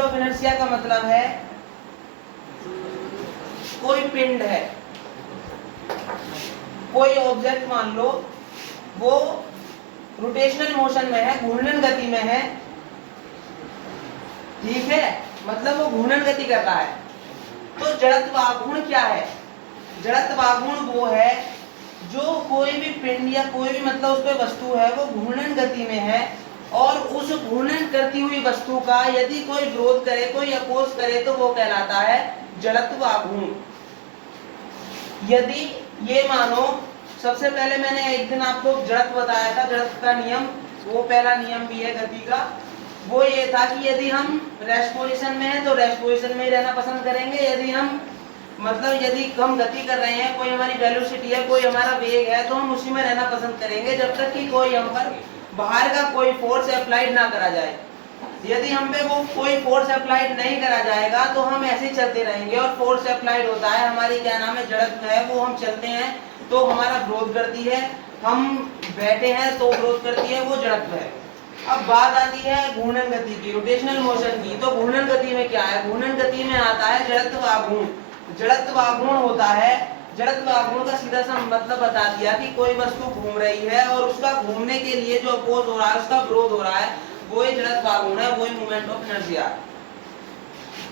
Of inertia का मतलब है कोई पिंड है, कोई ऑब्जेक्ट मान लो वो रोटेशनल मोशन में है, घूर्णन गति में है, ठीक है, मतलब वो घूर्णन गति कर रहा है। तो जड़त्व आघूर्ण क्या है? जड़त्व आघूर्ण वो है जो कोई भी पिंड या कोई भी मतलब उस पे वस्तु है वो घूर्णन गति में है और उस घूर्णन करती हुई वस्तु का यदि कोई विरोध करे, कोई अपोज करे तो वो कहलाता है जड़त्व आघूर्ण। यदि ये मानो, सबसे पहले मैंने एक दिन आपको जड़त्व बताया था, जड़त्व का नियम, वो पहला नियम भी है गति का, वो ये था कि यदि हम रेस्ट पोजीशन में हैं तो रेस्ट पोजीशन में ही रहना पसंद करेंगे, यदि हम मतलब यदि हम गति कर रहे हैं, कोई हमारी वेलोसिटी है, कोई हमारा वेग है, तो हम उसी में रहना पसंद करेंगे जब तक कि कोई हम पर बाहर का कोई फोर्स अप्लाइड ना करा जाए। यदि हम पे वो कोई फोर्स अप्लाइड नहीं करा जाएगा तो हम ऐसे ही चलते रहेंगे और फोर्स अप्लाइड होता है, हमारी क्या नाम है जड़त्व है, वो हम चलते हैं तो हमारा विरोध करती है, हम बैठे हैं तो विरोध करती है, वो जड़त्व है। अब बात आती है घूर्णन गति की, रोटेशनल मोशन की। तो घूर्णन गति में क्या है? घूर्णन गति में आता है जड़त्व आघूर्ण। जड़त्व आघूर्ण होता है, जड़त्व आघूर्ण का सीधा सा मतलब बता दिया कि कोई वस्तु घूम रही है और उसका घूमने के लिए जो अपोज हो रहा है, उसका विरोध हो रहा है, वो ही जड़त्व आघूर्ण है, वो ही moment of inertia.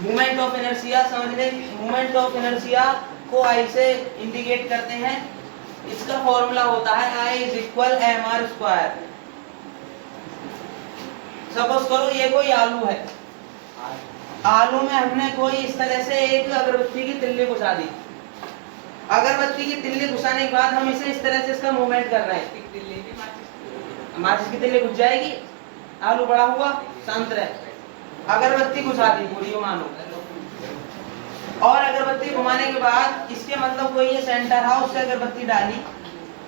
Moment of inertia समझने, मोमेंट ऑफ इनर्शिया को आई से इंडिकेट करते हैं। इसका फॉर्मूला होता है I = mr²। सपोज करो ये कोई आलू है, आलू में हमने कोई इस तरह से एक अगरबत्ती की तिल्ली घुसा दी। अगरबत्ती की तिल्ली घुसाने के बाद हम इसे इस तरह से इसका मूवमेंट कर रहे हैं, माचिस की तिल्ली घुस जाएगी, आलू बड़ा हुआ, शांत रहे। अगरबत्ती घुसा दी पूरी मानो, और अगरबत्ती घुमाने के बाद इसके मतलब कोई ये सेंटर है, उससे अगरबत्ती डाली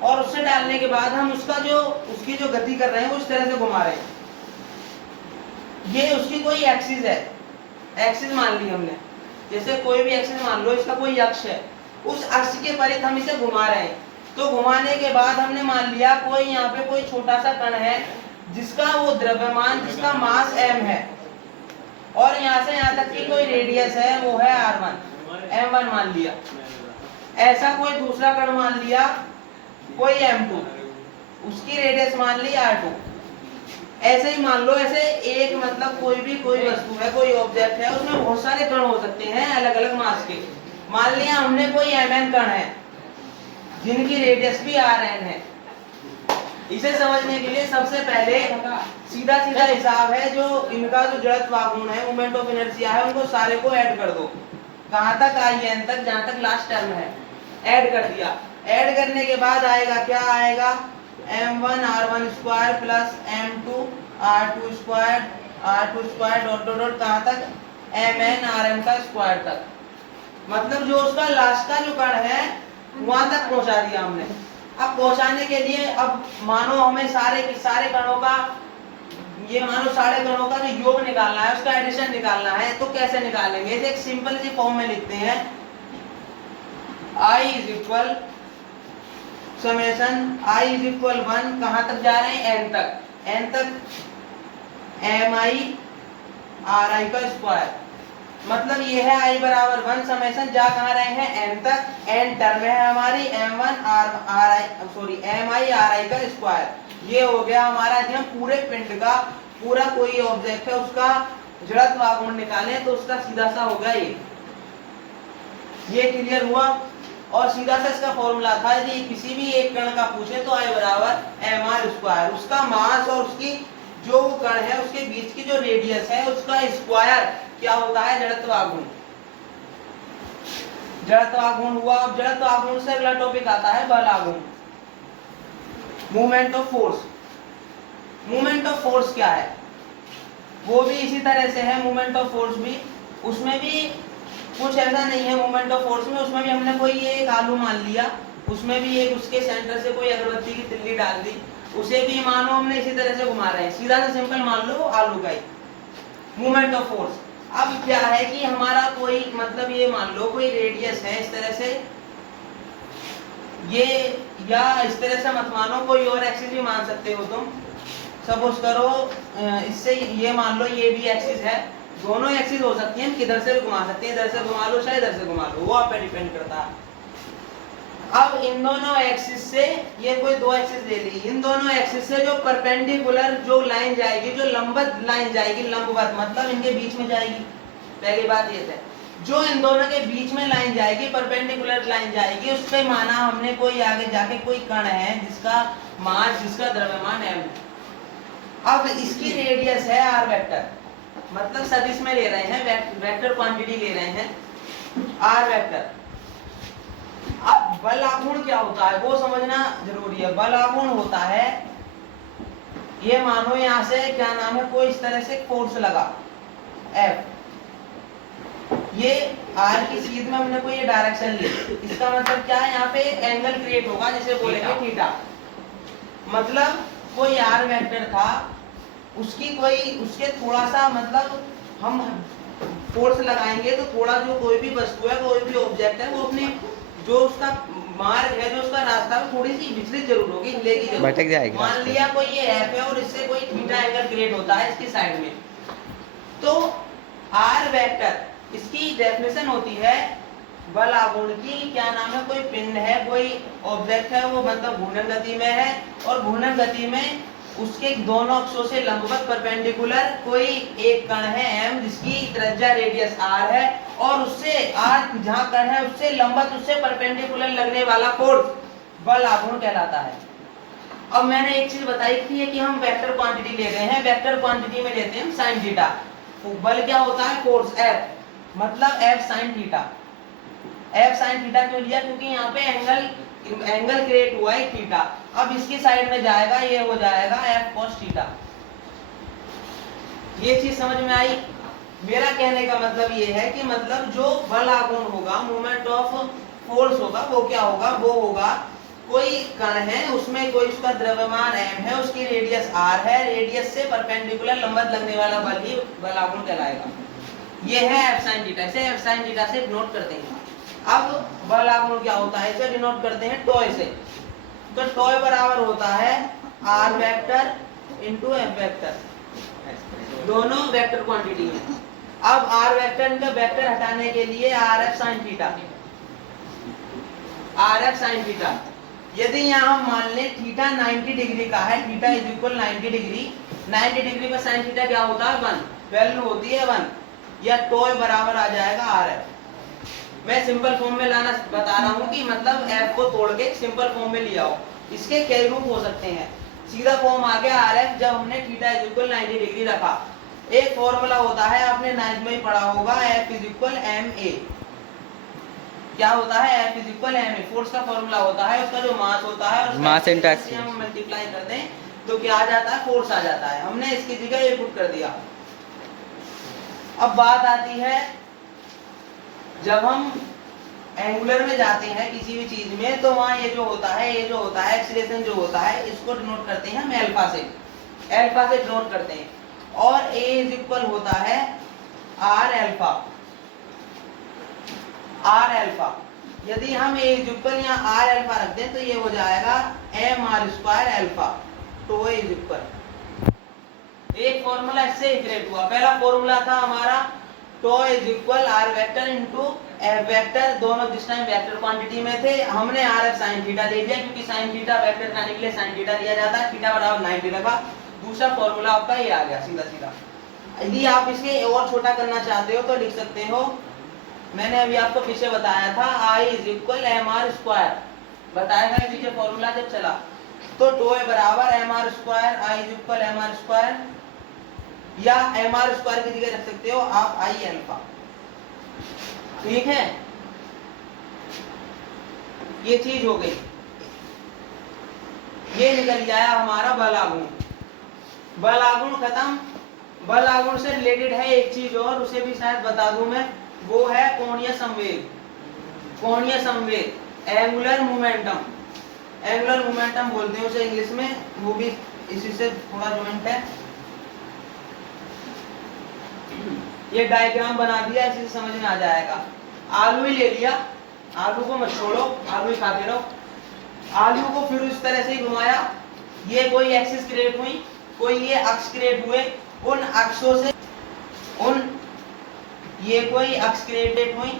और उससे डालने के बाद हम उसका जो उसकी जो गति कर रहे हैं वो इस तरह से घुमा रहे हैं। ये उसकी कोई एक्सिस है, एक्सिस मान ली हमने, जैसे कोई भी एक्सिस मान लो, इसका कोई अक्ष है, उस अक्ष के परित हम इसे घुमा रहे हैं। तो घुमाने के बाद हमने मान लिया कोई यहाँ पे कोई छोटा सा कण है जिसका वो द्रव्यमान, जिसका मास m है, और यहाँ से यहाँ तक की कोई रेडियस है, वो है r1, m1 मान लिया। ऐसा कोई दूसरा कण मान लिया कोई m2, उसकी रेडियस मान ली r2। ऐसे ही मान लो, ऐसे एक मतलब कोई भी कोई वस्तु है, कोई ऑब्जेक्ट है, उसमें बहुत सारे कण हो सकते हैं अलग अलग मास के। मान लिया हमने कोई mn कण है जिनकी रेडियस भी rn है। इसे समझने के लिए सबसे पहले सीधा सीधा हिसाब है, जो इनका जो जड़त्व आघूर्ण है, मोमेंट ऑफ इनर्शिया है, उनको सारे को ऐड कर दो। कहां तक? in तक, जहां तक लास्ट टर्म है, ऐड कर दिया। ऐड करने के बाद आएगा क्या? आएगा m1 r1² plus m2 r2² dot dot dot कहां तक? mn rm का स्क्वायर तक। मतलब जो उसका लास्ट का जो कण है वहां तक पहुंचा दिया हमने। अब पहुंचाने के लिए अब मानो हमें सारे कणों का, ये मानो सारे कणों का जो योग निकालना है, उसका एडिशन निकालना है, तो कैसे निकालेंगे? इसे एक सिंपल सी फॉर्म में लिखते हैं, I = समेशन I = 1 कहां तक जा रहे हैं? n तक, n तक mi ri का स्क्वायर। मतलब ये है I = 1 समेशन जा कहां रहे हैं? n तक, n टर्म है हमारी m1 mi ri का स्क्वायर। ये हो गया हमारा। यदि हम पूरे पिंड का, पूरा कोई ऑब्जेक्ट है उसका जड़त्व आघूर्ण निकालें तो उसका सीधा सा होगा ये क्लियर हुआ। और सीधा सा इसका फॉर्मूला था, यदि किसी भी एक कण का पूछे तो I = mr², उसका मास और उसकी जो कण है उसके बीच की जो रेडियस है उसका स्क्वायर क्या होता है? जड़त्व आघूर्ण। जड़त्व आघूर्ण हुआ। अब जड़त्व आघूर्ण से अगला टॉपिक आता है बल आघूर्ण, movement of force. Movement of force क्या है? वो भी इसी तरह से है, मूवमेंट ऑफ फोर्स भी। उसमें भी कुछ ऐसा नहीं है मूवमेंट ऑफ फोर्स में, उसमें भी हमने कोई एक आलू मान लिया, उसमें भी एक उसके सेंटर से कोई अगरबत्ती की तिल्ली डाल दी, उसे भी मानो हमने इसी तरह से घुमा रहे हैं, सीधा सा सिंपल मान लो आलू का ही मूवमेंट ऑफ फोर्स। अब क्या है कि हमारा कोई मतलब ये मान लो कोई रेडियस है इस तरह से, ये, या इस तरह से मत मानो, कोई और एक्सिस भी मान सकते हो तुम। सपोज करो इससे ये मान लो ये भी एक्सिस है, दोनों एक्सिस हो सकती हैं, किधर से भी घुमा सकते हैं, इधर से घुमा लो चाहे इधर से घुमा लो, वो आप पे डिपेंड करता है। अब इन दोनों एक्सिस से, ये कोई दो एक्सिस ले ली, इन दोनों एक्सिस से जो परपेंडिकुलर जो लाइन जाएगी, जो लंबवत लाइन जाएगी, लंबवत मतलब इनके बीच में जाएगी, पहली बात ये है, जो इन दोनों के बीच में लाइन जाएगी, परपेंडिकुलर लाइन जाएगी, उस पे माना हमने कोई आगे जाके कोई कण है जिसका मास, जिसका द्रव्यमान m है। अब इसकी रेडियस है r वेक्टर, मतलब सदिश में ले रहे हैं, वेक्टर क्वांटिटी ले रहे हैं r वेक्टर। अब बल आघूर्ण क्या होता है वो समझना जरूरी है। बल आघूर्ण होता है, ये मानो यहां से क्या नाम है, कोई इस तरह से फोर्स लगा F, ये r की सीध में हमने कोई ये डायरेक्शन ली, इसका मतलब क्या है, यहाँ पे एंगल क्रिएट होगा जिसे बोलेंगे थीटा। मतलब कोई r वेक्टर था, उसकी कोई, उसके थोड़ा सा मतलब हम फोर्स लगाएंगे तो थोड़ा जो कोई भी वस्तु है, कोई भी ऑब्जेक्ट है, वो अपने जो उसका मार्ग है, जो उसका रास्ता है, थोड़ी सी विचलित जरूर होगी, हिलेगी जरूर, भटक जाएगी। मान लिया कोई ये एफ है और इससे कोई थीटा एंगल क्रिएट होता है इसकी साइड में, तो आर वेक्टर, इसकी डेफिनेशन होती है बल आघूर्ण की, क्या नाम है, कोई पिंड है, कोई ऑब्जेक्ट है, वो मतलब घूर्णन गति में है, और घूर्णन गति में उसके दोनों अक्षों से लंबवत परपेंडिकुलर कोई एक कण है m, जिसकी त्रिज्या रेडियस r है, और उससे r जहां कण है उससे लंबवत, उससे परपेंडिकुलर लगने वाला फोर्स बल आघूर्ण कहलाता है। अब मैंने एक चीज बताई थी कि हम वेक्टर क्वांटिटी ले रहे हैं, वेक्टर क्वांटिटी में लेते हैं sin थीटा। बल क्या होता है, फोर्स F, मतलब F sin theta. F sin theta क्यों लिया, क्योंकि यहाँ पे एंगल क्रिएट हुआ है थीटा। अब इसकी साइड में जाएगा, ये हो जाएगा F cos थीटा। ये चीज समझ में आई। मेरा कहने का मतलब ये है कि मतलब जो बल आघूर्ण होगा, मोमेंट ऑफ फोर्स होगा, वो क्या होगा, वो होगा कोई कण है, उसमें कोई उसका द्रव्यमान m है, उसकी रेडियस r है, रेडियस से परपेंडिकुलर लंबवत लगने वाला बल ही बल आघूर्ण कहलाएगा। ये है F sin थीटा, इसे F sin थीटा से डिनोट करते हैं। अब बल आघूर्ण क्या होता है, इसे डिनोट करते हैं टॉय से। तो टॉय बराबर होता है r vector into f vector, दोनों वेक्टर क्वांटिटी है। अब r वेक्टर का वेक्टर हटाने के लिए rf sin theta, rf sin theta. यदि यहाँ हम मान लें थीटा 90 डिग्री का है, theta is equal 90 degree, 90 degree में sin थीटा क्या होता है 1, वैल्यू होती है 1, या टॉय बराबर आ जाएगा rf। मैं सिंपल फॉर्म में लाना बता रहा हूँ कि मतलब f को तोड़ के सिंपल फॉर्म में लिया हो। इसके कई रूप हो सकते हैं। सीधा फॉर्म आ गया rf जब हमने थीटा इज इक्वल 90 डिग्री रखा। एक फॉर्मूला होता है, आपने 9th में ही पढ़ा होगा, f इज इक्वल ma। क्या होता है, F is equal ma, force का फॉर्मूला होता है, उसका जो मास होता है मास इंटू हम मल्टीप्लाई करते हैं तो क्या आ जाता है, फोर्स आ जाता है। हमने इसकी जगह ये पुट कर दिया। अब बात आती है जब हम एंगुलर में जाते हैं किसी भी चीज में, तो वहां ये जो होता है, ये जो होता है एक्सीलरेशन जो होता है, इसको डिनोट करते हैं हम अल्फा से, अल्फा से डिनोट करते हैं। और a इज इक्वल होता है r अल्फा, r अल्फा। यदि हम a इज इक्वल यहाँ r अल्फा रख दें तो ये हो जाएगा mr स्क्वायर अल्फा। तो a इज इक्वल, एक फॉर्मूला इससे इक्वेट हुआ। पहला फॉर्मूला था हमारा tau is equal r vector into f vector, दोनों जिस टाइम वेक्टर क्वांटिटी में थे। हमने rf sin थीटा ले लिया क्योंकि sin थीटा वेक्टर बनाने के लिए sin थीटा दिया जाता है, थीटा बराबर 90 रखा। दूसरा फॉर्मूला आपका ये आ गया सीधा सीधा। यदि आप इसे और छोटा करना चाहते हो तो लिख सकते हो, मैंने अभी आपको पीछे बताया था I is equal mr square, बताया था पीछे फॉर्मूला जब चला। तो टो ए बराबर mr square, I is equal mr square, या mr स्क्वायर की जगह रख सकते हो आप I अल्फा। ठीक है, ये चीज हो गई। ये निकल जाया हमारा बल आघूर्ण। बल आघूर्ण खत्म। बल आघूर्ण से रिलेटेड है एक चीज और, उसे भी शायद बता दूं मैं, वो है कोणीय संवेग। कोणीय संवेग, एंगुलर मोमेंटम, एंगुलर मोमेंटम बोलते हैं उसे इंग्लिश में, वो भी इसी से थोड़ा ज्वाइंट है। ये डायग्राम बना दिया, इसी से समझ में आ जाएगा। आलू ही ले लिया, आलू को मत छोड़ो, आलू ही खाते रहो। आलू को फिर इस तरह से ही घुमाया, ये कोई एक्सिस क्रिएट हुई, कोई ये अक्ष क्रिएट हुए, उन अक्षों से, उन ये कोई अक्स के रिलेटेड हुई